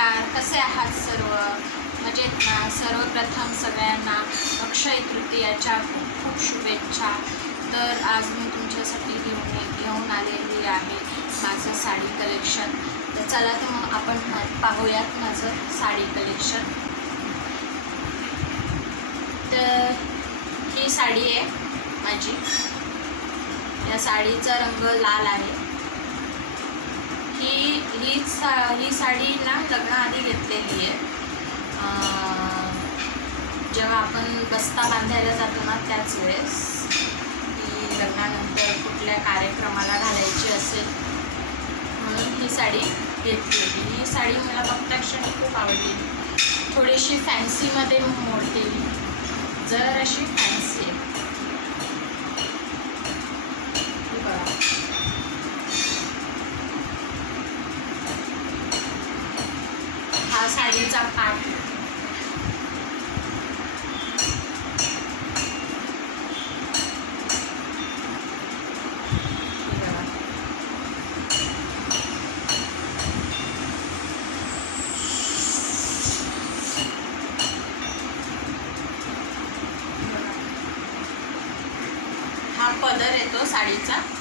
नमस्कार कसे आहात सर्व? मजेत ना? सर्वप्रथम सगळ्यांना अक्षय तृतीयाच्या खूप खूप शुभेच्छा. तर आज मी तुमच्यासाठी घेऊन घेऊन आलेली आहे माझं साडी कलेक्शन तर चला तर मग आपण पाहूयात माझं साडी कलेक्शन तर ही साडी आहे माझी. या साडीचा रंग लाल आहे. ही ही सा ही साडी ना लग्नाआधी घेतलेली आहे. जेव्हा आपण बस्ता बांधायला जातो ना त्याच वेळेस ही लग्नानंतर कुठल्या कार्यक्रमाला घालायची असेल म्हणून ही साडी घेतलेली ही साडी मला बघता क्षणी खूप आवडली. थोडीशी फॅन्सीमध्ये मोडलेली जर अशी फॅन्सी आहे ही बघा हा साडीचा पाठ हे बघा. हे बघा. हा पदर येतो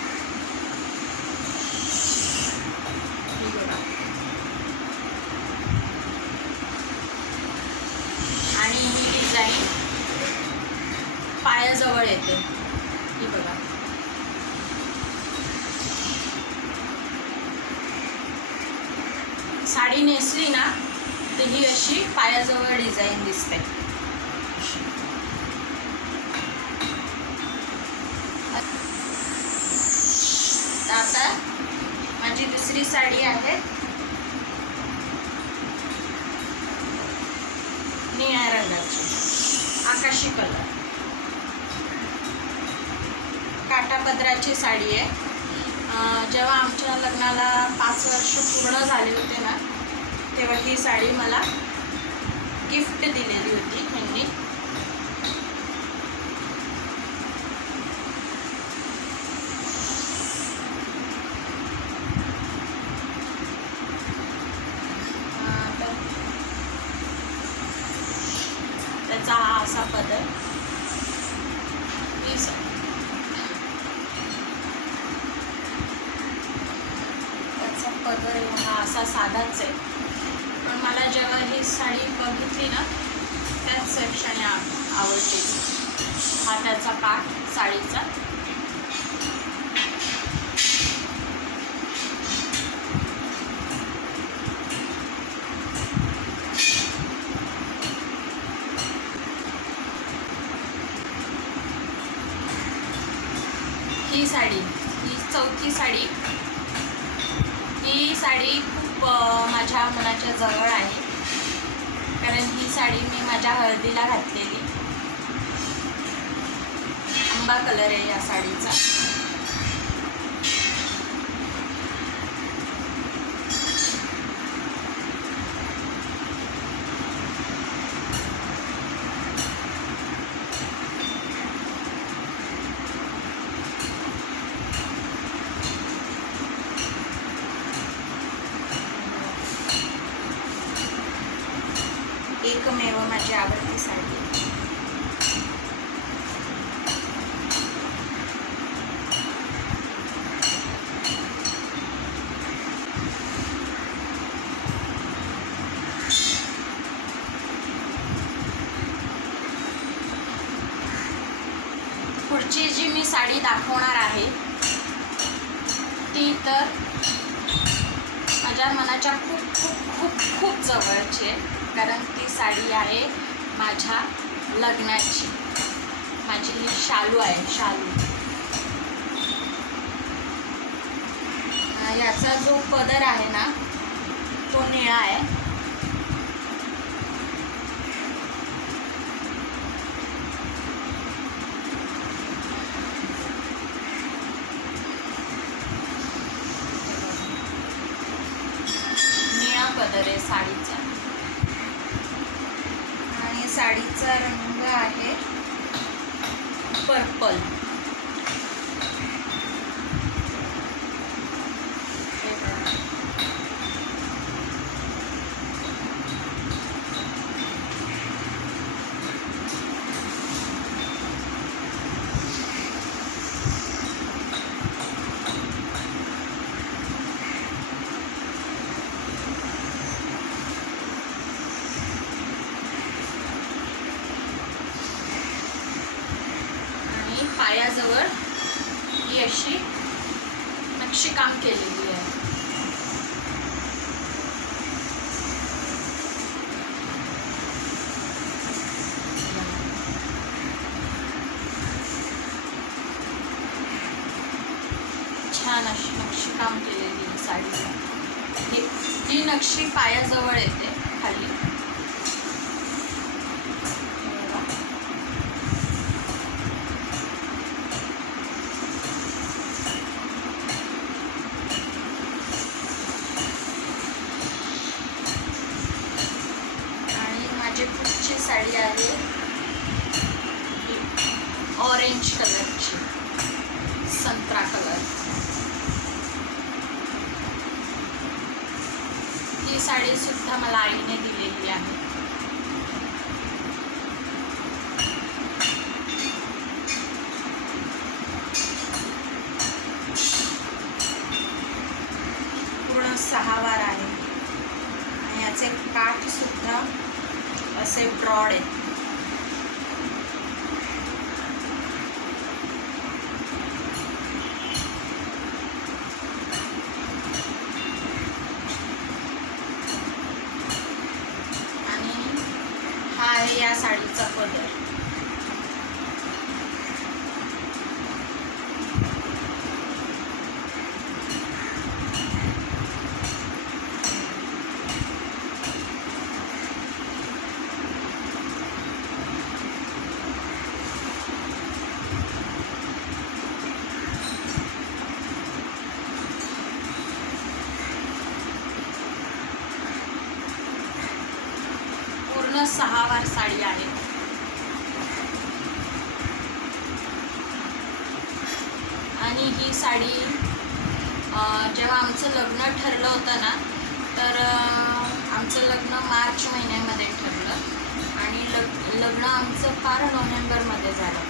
आणि ही डिझाईन पायाजवळ येते. ही बघा. साडी नेसली ना तर ही अशी पायाजवळ डिझाईन दिसते तर आता माझी दुसरी साडी आहे. निळ्या रंगाची. आकाशी कलर काटापदराची साडी आहे. जेव्हा आमच्या लग्नाला पाच वर्ष पूर्ण झाले होते ना तेव्हा ही साडी मला गिफ्ट दिलेली होती त्यांनी अं, तर त्याचा हा असा पदर ही त्याचा पदर हा असा साधाच आहे. पण मला जेव्हा ही साडी बघितली ना त्याच क्षणी आवडते हा त्याचा काठ साडीचा ही साडी ही चौथी साडी ही साडी खूप माझ्या मनाच्या जवळ आहे. कारण ही साडी मी माझ्या हळदीला घातलेली. आंबा कलर आहे या साडीचा. माझी आवडती साडी पुढची जी मी साडी दाखवणार आहे ती तर माझ्या मनाच्या खूप खूप खूप खूप जवळची आहे. कारण साडी आहे माझ्या लग्नाची. माझी ही शालू आहे शालू. याचा जो पदर आहे ना तो निळा आहे. निळा पदर आहे साडीचा. साडीचा रंग आहे. पर्पल हे बघा. पायाजवळ ही अशी नक्षीकाम केलेली आहे. छान अशी नक्षीकाम केलेली आहे साडीला. ही नक्षी पायाजवळ येते खाली हे बघा. आणि माझी पुढची साडी आहे ही ऑरेंज कलरची संत्रा कलर ही साडी सुद्धा मला आईने दिलेली आहे. पूर्ण सहा वार आहे. आणि याचे काठ सुद्धा असे ब्रॉड आहेत आणि हा आहे या साडीचा कलर पूर्ण सहा वार साडी आहे. आणि ही साडी जेव्हा आमचं लग्न ठरलं होतं ना तर आमचं लग्न मार्च महिन्यामध्ये ठरलं. आणि लग लग्न आमचं फार नोव्हेंबरमध्ये झालं.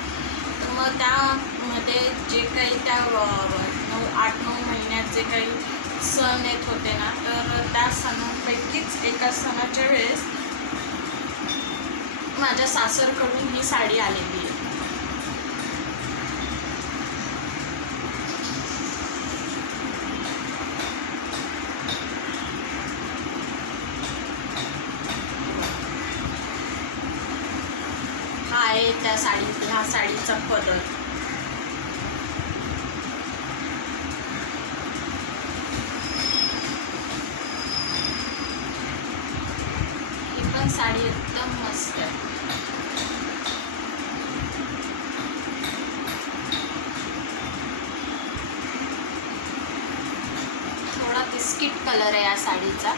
तर मग त्यामध्ये जे काही त्या नऊ आठ नऊ महिन्यात जे काही सण येत होते ना तर त्या सणांपैकीच एका सणाच्या वेळेस माझ्या सासरकडून ही साडी आलेली आहे. हा आहे त्या साडी ह्या साडीचा पदर ही पण साडी एकदम मस्त आहे. थोडा बिस्किट कलर आहे या साडीचा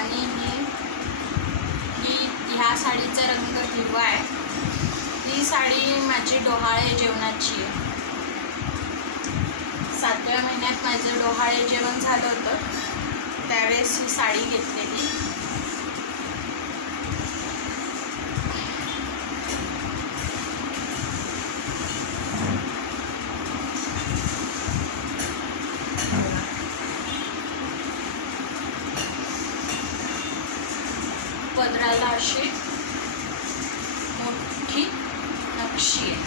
आणि ही ही ह्या साडीचा रंग हिरवा आहे ही साडी माझी डोहाळे जेवणाची आहे. सातव्या महिन्यात माझं डोहाळे जेवण झालं होतं. त्यावेळेस ही साडी घेतलेली. पदराला अशी मोठी नक्षी आहे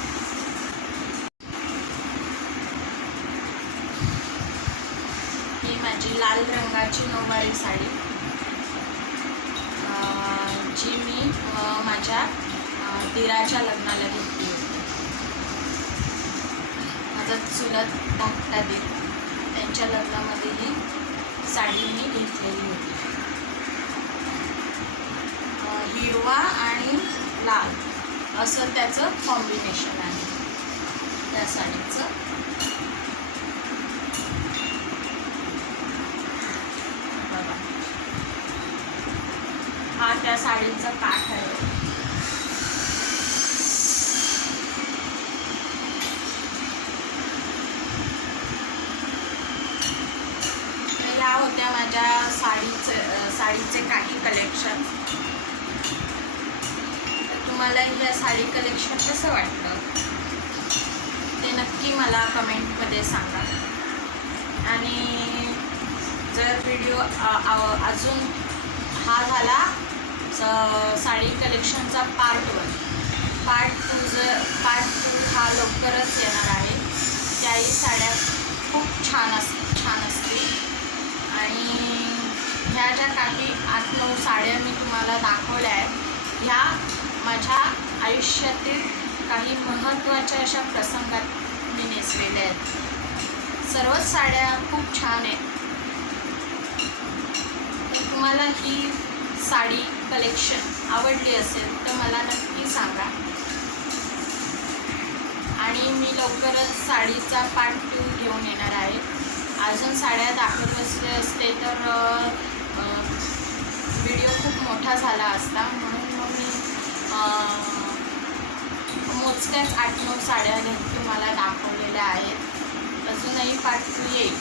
ही माझी लाल रंगाची नऊवारी साडी. जी मी माझ्या दिराच्या लग्नाला घेतली होती. माझा चुलत धाकटा दीर. त्यांच्या लग्नामध्ये ही साडी मी घेतलेली होती. हिरवा आणि लाल. असं त्याचं कॉम्बिनेशन आहे. त्या साडीचं. हा त्या साडीचा काठ आहे. ह्या होत्या माझ्या साडीचे साडीचे काही कलेक्शन तुम्हाला ह्या साडी कलेक्शन कसं वाटलं ते नक्की मला कमेंटमध्ये सांगा. आणि जर व्हिडिओ अजून हा झाला स- साडी कलेक्शनचा पार्ट वन पार्ट टू जर पार्ट टू हा लवकरच येणार आहे. त्याही साड्या खूप छान अस छान असतील. आणि ह्या ज्या काही आठ नऊ साड्या मी तुम्हाला दाखवल्या आहेत ह्या माझ्या आयुष्यातील काही महत्त्वाच्या अशा प्रसंगात मी नेसलेल्या आहेत. सर्वच साड्या खूप छान आहेत. तर तुम्हाला ही साडी कलेक्शन आवडली असेल तर मला नक्की सांगा. आणि मी लवकरच साडीचा पार्ट टू घेऊन येणार आहे. अजून साड्या दाखवत असले असते तर व्हिडिओ खूप मोठा झाला असता म्हणून मग मी मोजक्याच आठ नऊ साड्या नेमकी मला दाखवलेल्या आहेत. अजूनही पार्ट टू येईल